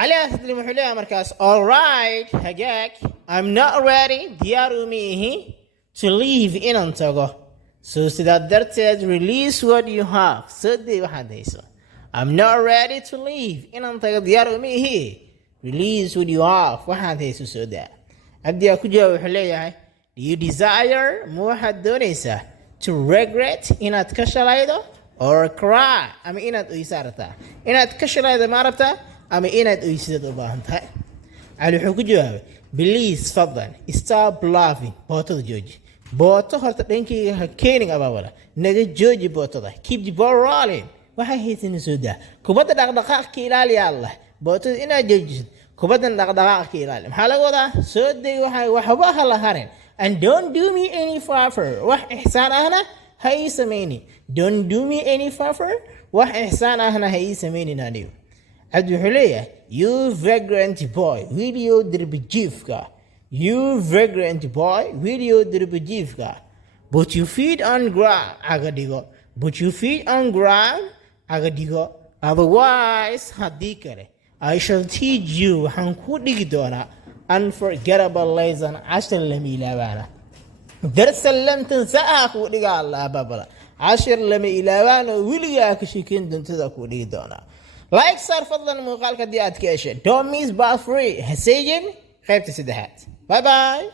عليها تدري محليها مركز all right هجاك I'm not ready ديارو ميهي to leave in أنتقو so sidaa darteed release what you have so dee waxaad hayso I'm not ready to leave in أنتقو ديارو ميهي release what you have waxaad hayso soo daa abdiyaa ku jawaab wuxuu leeyahay do you desire ma waxaad doonaysaa to regret inaad ka shalaydo or cry ama inaad oysaa rabtaa inaad ka shalaydo ma rabtaa ama inaad oysidad u baahan tahay cali wuxuu ku jawaabay please fadlan stop laughing bootada jooji booto horta dhankayga ha keenin abaabala naga jooji bootada keep the ball rolling waxay haysana soo daa kubadda dhaqdhaqaaq ka ilaaliya allah bootada inaad joojisid kubaddan dhaqdhaqaaq ka ilaali maxaa laga wadaa soo day waxba ha la harin and don't do me any favor wax ixsaan ahna ha ii samaynin don't do me any favor wax ixsaan ahna ha ii samaynin anigu cabdi wuxuu leeyahay you vagrant boy video derbijiifka you vagrant boy video derbijiifka but you feed on ground aga dhigo but you feed on ground aga dhigo otherwise haddii kale I shall teach you waxaan ku dhigi doonaa unforgettable lesson cashir lama ilaabaana darsan lam tansaha ku dhiga allah babala cashir lama ilaabaana weligaa ka sheekeyn doontada ku dhigi doonaa like sar fadlan muuqaalka haddii aad ka heshay don't miss bar free ha seegin qaybta saddexaad bye bye